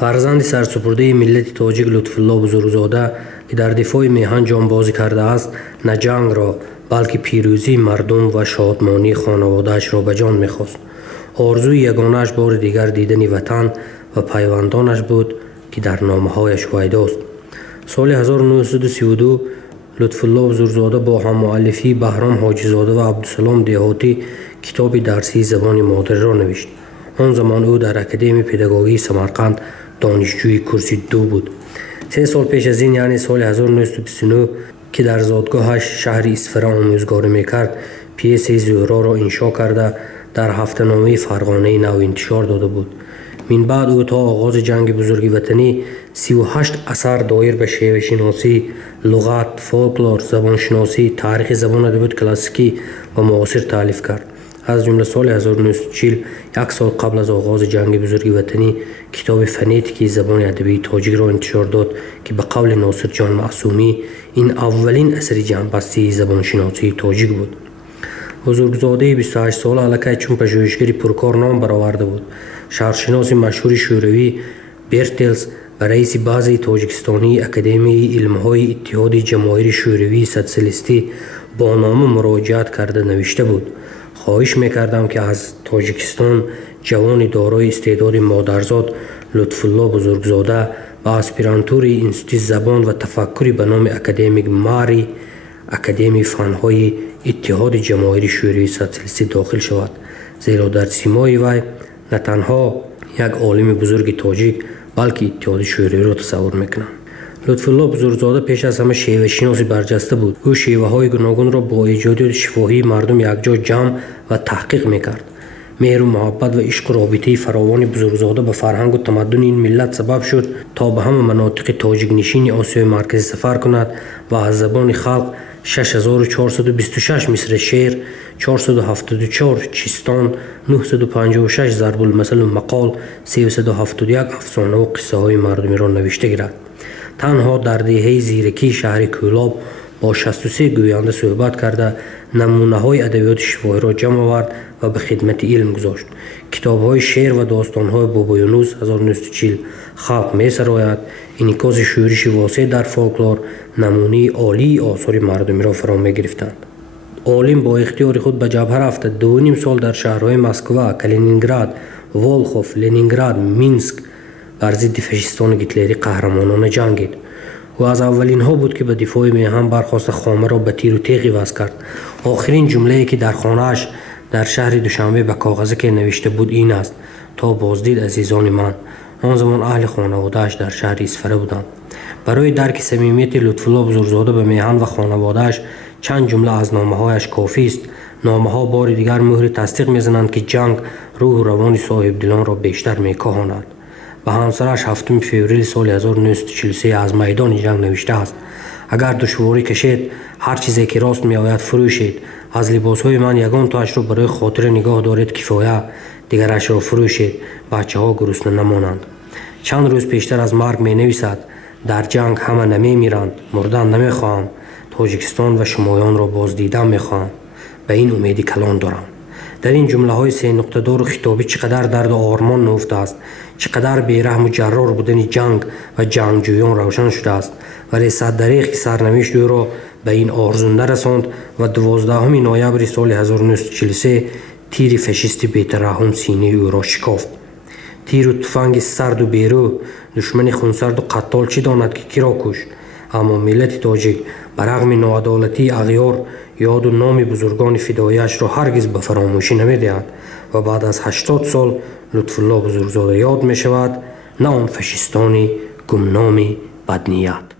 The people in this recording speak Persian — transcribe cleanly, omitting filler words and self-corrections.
فرزند سرسپرده ملت تاجیک لطفالله بزرگزاده که در دفاع میهن جانبازی کرده است، نه جنگ را بلکه پیروزی مردم و شادمانی خانواده‌اش را به جان می‌خواست. آرزوی یگانه‌اش بار دیگر دیدن وطن و پیوندانش بود که در نامه‌هایش ویداست. سال 1932 لطفالله بزرگزاده با هم‌مؤلفی بهرام حاجی‌زاده و عبدالسلام دهاتی کتاب درسی زبان مادری را نوشت. آن زمان او در اکادمی پداگوژی سمرقند دانشجوی کورس 2 بود. 3 سال پیش از این، یعنی سال 1929 که در زادگاهش شهر اصفهان آموزگاری میکرد، پیس زهرا را انشا کرده در هفته‌نامه فرغانه نو انتشار داده بود. من بعد او تا آغاز جنگ بزرگ وطنی 38 اثر دایر به شیوه شناسی، لغت، فولکلور، زبان شناسی، تاریخ زبان ادبیات کلاسیکی و معاصر تالیف کرد. از جمله سال 1940، 1 سال قبل از آغاز جنگ بزرگ وطنی، کتاب فنتیکی زبان ادبی تاجیک را انتشار داد که به قول ناصر جان معصومی این اولین اثر جنبسته زبان شناسی تاجیک بود. بزرگزاده 28 ساله الکی چون پژوهشگر پرکار نام برآورده بود. شهرشناس مشهور شوروی برتلز و رئیس بعضی تاجیکستانی اکادمی علم‌های اتحاد جماهیر شوروی سوسیالیستی با نامه مراجعت کرده نوشته بود: خواهش میکردم که از تاجیکستان جوان دارای استعداد مادرزاد لطفالله بزرگزاده و اسپیرانتور انستیتوت زبان و تفکری به نام اکادمیک ماری اکادمی فنهای اتحاد جماهیر شوروی سوسیالیستی داخل شود، زیرا در سیمای وی نه تنها یک عالم بزرگ تاجیک بلکه اتحاد شوروی را تصور میکنم. لطفالله بزرگزاده پیش از همه شیوه شناسی برجسته بود. او شیوه های گوناگون را با ایجادات شفاهی مردم یکجا جمع و تحقیق میکرد. مهر و محبت و عشق و رابطه فراوان بزرگزاده به فرهنگ و تمدن این ملت سبب شد تا به همه مناطق تاجیک نشین آسیای مرکزی سفر کند و از زبان خلق 6426 مصر شعر، 474 چیستان، 956 ضرب المثل و مقال، 371 افسانه و قصه های مردمی را نوشته گیرد. تنها در دهه زیرکی شهر کولاب با 63 گوینده صحبت کرده نمونه های ادبیات شفاهی را جمع آورد و به خدمت علم گذاشت. کتاب های شعر و داستان های بابا یونس 1940 خلق می سراید. انعکاس شورش واسع در فولکلور نمونه عالی آثار مردمی را فرا می گرفتند. عالم با اختیار خود به جبهه رفته 2.5 سال در شهرهای مسکو، کالینینگراد، ولخوف، لنینگراد، مینسک بر ضد فاشیستان گیتلری قهرمانانه جنگید. و از اولین ها بود که به دفاع میهن برخواست خامه را به تیر و تیغ عوض کرد. آخرین جمله‌ای که در خانه‌اش در شهر دوشنبه به کاغذی که نوشته بود این است: تا بازدید عزیزان من. آن زمان اهل خانواده‌اش در شهر اصفهان بودند. برای درک صمیمیت لطفالله بزرگزاده به میهن و خانواده‌اش چند جمله از نامه‌هایش کافی است. نامه‌ها بار دیگر مهر تصدیق می‌زنند که جنگ روح و روان صاحب دلان را بیشتر می‌کاهاند. به همسرش 7 فوریه سال 1943 از میدان جنگ نوشته است: اگر دشواری کشید، هر چیزی که راست می آید فروشید. از لباسهای من یگان تاش را برای خاطر نگاه دارید کفایه، دیگرش را فروشید، بچه ها گرسنه نمانند. چند روز پیشتر از مرگ می نویسد: در جنگ همه نمی میرند، مردن نمی خواهم. تاجیکستان و شمایان را باز دیدن می خواهم. به این امیدی کلان دارم. در این جمله های 3 نقطه دار و خطابی چقدر درد و آرمان نهفته است، چقدر بیرحم و جرار بودن جنگ و جنگجویان روشن شده است. ولی صددریغ سرنوشت او را به این آرزونده رساند و 12 نوامبر سال 1943 تیر فاشیستی بی‌ترحم سینه او را شکافت. تیر و تفنگ سرد و بیرو، دشمن خونسرد و قتال چه داند که کی را کشت. اما ملت تاجیک برغم ناعدالتی اغیار یاد و نام بزرگان فدایی‌اش را هرگز به فراموشی نمی‌دهد و بعد از 80 سال لطفالله بزرگزاده یاد می شود، نه آن فاشیستانی گمنامی بدنیت.